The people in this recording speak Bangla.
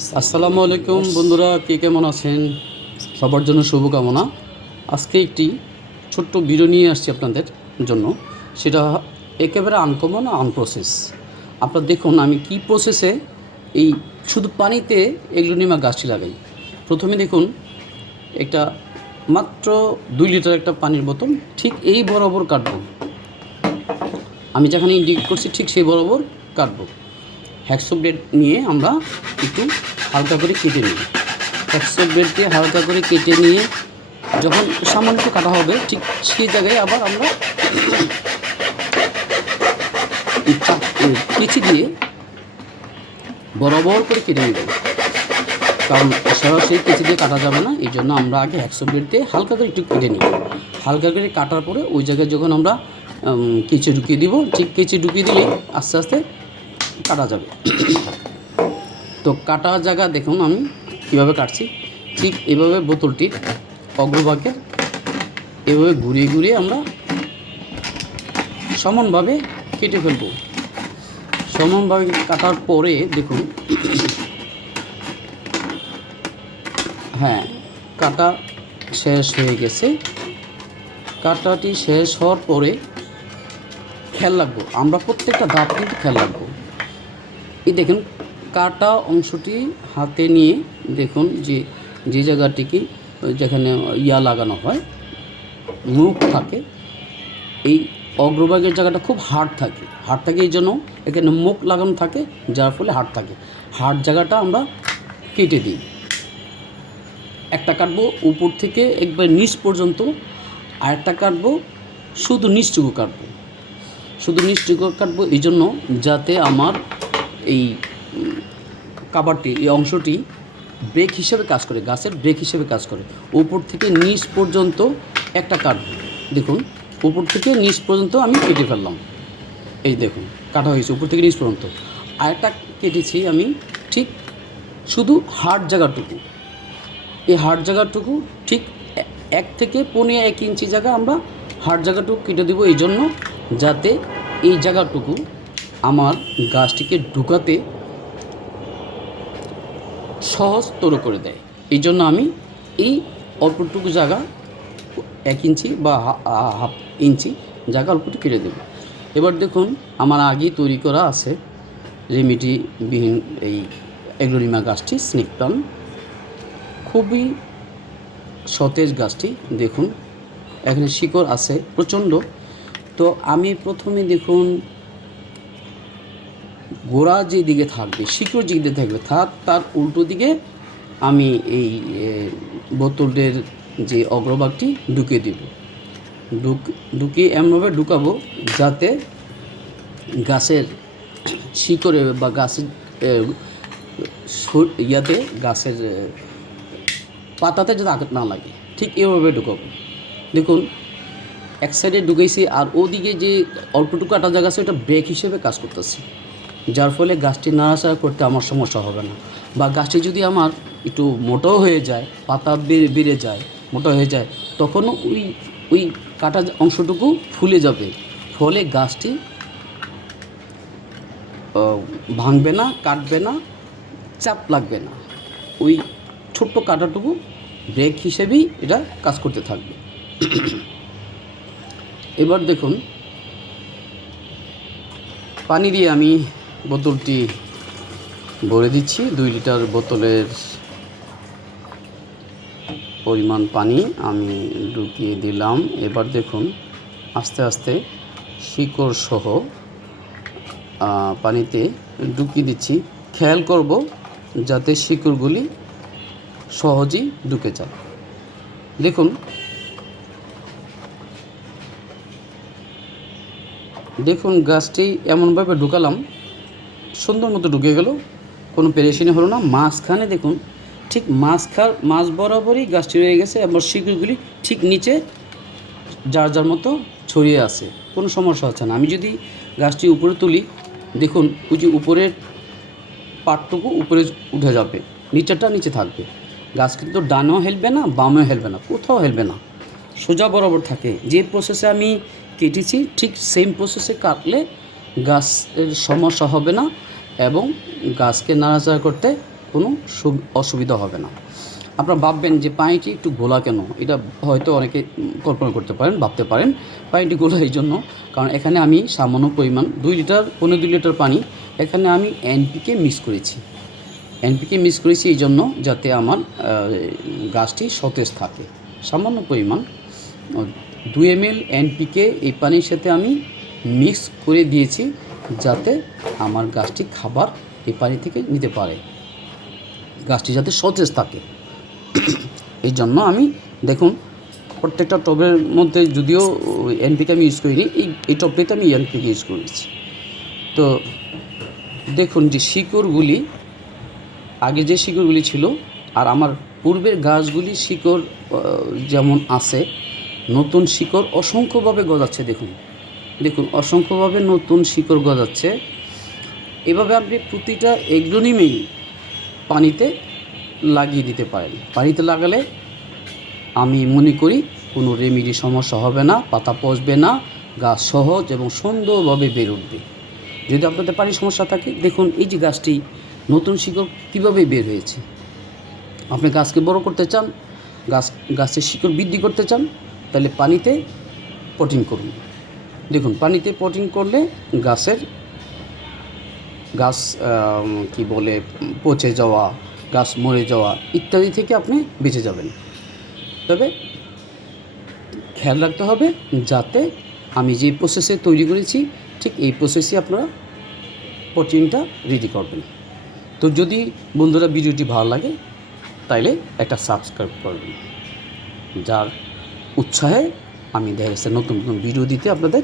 আসসালামু আলাইকুম বন্ধুরা, কে কেমন আছেন? সবার জন্য শুভকামনা। আজকে একটি ছোট্ট ভিডিও নিয়ে আসছি আপনাদের জন্য। সেটা একেবারে আনকমন, আনপ্রসেস। আপনারা দেখুন আমি কি প্রসেসে এই শুধু পানিতে এগ্লোনিমা গাছটি লাগাই। প্রথমে দেখুন একটা মাত্র 2 লিটার একটা পানির বোতল ঠিক এই বরাবর কাটবো। আমি যেখানে ইন্ডিকেট করছি ঠিক সেই বরাবর কাটবো। হ্যাকসো ব্লেড নিয়ে আমরা একটু হালকা করে কেটে নিই। হ্যাকসো ব্লেড দিয়ে হালকা করে কেটে নিয়ে যখন সামান্য একটু কাটা হবে ঠিক সেই জায়গায় আবার আমরা কেচি দিয়ে বরাবর করে কেটে নেব। কারণ সরাসরি কেচি দিয়ে কাটা যাবে না, এই জন্য আমরা আগে হ্যাকসো ব্লেড দিয়ে হালকা করে একটু কেটে নিই। হালকা করে কাটার পরে ওই জায়গায় যখন আমরা কেচি ঢুকিয়ে দিব, ঠিক কেচি ঢুকিয়ে দিলেই আস্তে আস্তে কাটা যাবে। তো কাটা জায়গা দেখুন আমি কীভাবে কাটছি। ঠিক এভাবে বোতলটির অগ্রভাগের এভাবে ঘুরিয়ে ঘুরিয়ে আমরা সমানভাবে কেটে ফেলব। সমানভাবে কাটার পরে দেখুন, হ্যাঁ, কাটা শেষ হয়ে গেছে। কাটাটি শেষ হওয়ার পরে খেয়াল রাখবো, আমরা প্রত্যেকটা ধাপ কিন্তু খেয়াল রাখবো। এই দেখুন কাটা অংশটি হাতে নিয়ে দেখুন যে জায়গাটিকে যেখানে লাগানো হয়, মুখ থাকে, এই অগ্রভাগের জায়গাটা খুব হার্ড থাকে এই জন্য এখানে মুখ লাগানো থাকে, যার ফলে হার্ড থাকে। হার্ড জায়গাটা আমরা কেটে দিই। একটা কাটবো উপর থেকে একবার নিচ পর্যন্ত, আর একটা কাটবো শুধু নিচটুকু কাটবো এই জন্য যাতে আমার এই কাভারটি, এই অংশটি ব্রেক হিসেবে কাজ করে, গাছের ব্রেক হিসেবে কাজ করে। উপর থেকে নিচ পর্যন্ত একটা কাটবো। দেখুন উপর থেকে নিচ পর্যন্ত আমি কেটে ফেললাম। এই দেখুন কাটা হয়েছে উপর থেকে নিচ পর্যন্ত। আরেকটা কেটেছি আমি ঠিক শুধু হার্ড জায়গাটুকু। এই হার্ড জায়গাটুকু ঠিক 1 থেকে 1.5 ইঞ্চি জায়গা আমরা হার্ড জায়গাটুকু কেটে দেবো, এই জন্য যাতে এই জায়গাটুকু আমার গাছটিকে ঢুকাতে সহজতর করে দেয়। এই জন্য আমি এই অল্পটুকু জায়গা 1 ইঞ্চি বা হাফ ইঞ্চি জায়গা অল্পটুকু কেটে দেব। এবার দেখুন আমার আগেই তৈরি করা আছে রেমিডিবিহীন এই এগ্লোনিমা গাছটি, স্নেক প্লান্ট, খুবই সতেজ গাছটি। দেখুন এখানে শিকড় আছে প্রচণ্ড। তো আমি প্রথমে দেখুন গোড়া যেদিকে থাকবে, শিকড় যেদিকে থাকবে তার উল্টো দিকে আমি এই বোতলের যে অগ্রভাগটি ঢুকিয়ে দেব। ঢুকিয়ে এমনভাবে ঢুকাবো যাতে গাছের শিকড়ে বা গাছের গাছের পাতাতে যাতে আঘাত না লাগে, ঠিক এভাবে ঢুকাবো। দেখুন এক সাইডে ঢুকেছি, আর ওদিকে যে অল্পটুকু কাটা জায়গা আছে ওটা ব্রেক হিসেবে কাজ করতেছে, যার ফলে গাছটি নাড়াচাড়া করতে আমার সমস্যা হবে না। বা গাছটি যদি আমার একটু মোটাও হয়ে যায়, পাতা বেড়ে যায়, মোটা হয়ে যায়, তখনও ওই কাটা অংশটুকু ফুলে যাবে, ফলে গাছটি ভাঙবে না, কাটবে না, চাপ লাগবে না। ওই ছোট্ট কাটাটুকু ব্রেক হিসেবেই এটা কাজ করতে থাকবে। এবার দেখুন পানি দিয়ে আমি বোতলটি ভরে দিচ্ছি। 2 লিটার বোতলের পরিমাণ পানি আমি ঢুকিয়ে দিলাম। এবার দেখুন আস্তে আস্তে শিকড় সহ পানিতে ঢুকিয়ে দিচ্ছি। খেয়াল করব যাতে শিকড়গুলি সহজেই ঢুকে যায়। দেখুন গাছটি এমনভাবে ঢুকালাম, সুন্দর মতো ঢুকে গেল, কোনো পেরেশানি হলো না। মাঝখানে দেখুন ঠিক মাঝ বরাবরই গাছটি রয়ে গেছে, এবং শিকড়গুলি ঠিক নিচে যার মতো ছড়িয়ে আছে, কোনো সমস্যা হচ্ছে না। আমি যদি গাছটি উপরে তুলি, দেখুন ওই যে উপরের পাটটুকু উপরে উঠে যাবে, নিচেরটা নিচে থাকবে। গাছ কিন্তু ডানেও হেলবে না, বামেও হেলবে না, কোথাও হেলবে না, সোজা বরাবর থাকে। যে প্রসেসে আমি কেটেছি ঠিক সেম প্রসেসে কাটলে গাছের সমস্যা হবে না, এবং গাছকে নাড়াচাড়া করতে কোনো অসুবিধা হবে না। আপনারা ভাববেন যে পানিটি একটু ঘোলা কেন, এটা হয়তো অনেকে কল্পনা করতে পারেন, ভাবতে পারেন পানিটি ঘোলা এই জন্য, কারণ এখানে আমি সামান্য পরিমাণ 2 লিটার 2 লিটার পানি এখানে আমি এনপিকে মিক্স করেছি। এনপিকে মিক্স করেছি এই জন্য যাতে আমার গাছটি সতেজ থাকে। সামান্য পরিমাণ 2 ml এনপিকে এই পানির সাথে আমি মিক্স করে দিয়েছি যাতে আমার গাছটি খাবার এই পানি থেকে নিতে পারে, গাছটি যাতে সতেজ থাকে। এই জন্য আমি দেখুন প্রত্যেকটা টবের মধ্যে, যদিও এনপিকে আমি ইউজ করিনি, এই টবটিতে আমি এনপিকে ইউজ করেছি। তো দেখুন যে শিকড়গুলি, আগে যে শিকড়গুলি ছিল আর আমার পূর্বের গাছগুলি শিকড় যেমন আছে, নতুন শিকড় অসংখ্যভাবে গজাচ্ছে। দেখুন অসংখ্যভাবে নতুন শিকড় গজাচ্ছে। এভাবে আপনি প্রতিটা এগ্রোনিমেই পানিতে লাগিয়ে দিতে পারেন। পানিতে লাগালে আমি মনে করি কোনো রেমিডি সমস্যা হবে না, পাতা পচবে না, গাছ সহজ এবং সুন্দরভাবে বের উঠবে। যদি আপনাদের পানির সমস্যা থাকে, দেখুন এই যে গাছটি নতুন শিকড় কীভাবে বের হয়েছে। আপনি গাছকে বড় করতে চান, গাছের শিকড় বৃদ্ধি করতে চান, তাহলে পানিতে পটিং করুন। দেখুন পানিতে পটিং করলে গাছ কি বলে পচে যাওয়া, গাছ মরে যাওয়া ইত্যাদি থেকে আপনি বেঁচে যাবেন। তবে খেয়াল রাখতে হবে যাতে আমি যে প্রসেসে তৈরি করেছি ঠিক এই প্রসেসে আপনারা পটিংটা রেডি করবেন। তো যদি বন্ধুরা ভিডিওটি ভালো লাগে তাইলে একটা সাবস্ক্রাইব করবেন, যার উৎসাহে আমি দেখা যাচ্ছে নতুন নতুন ভিডিও দিতে আপনাদের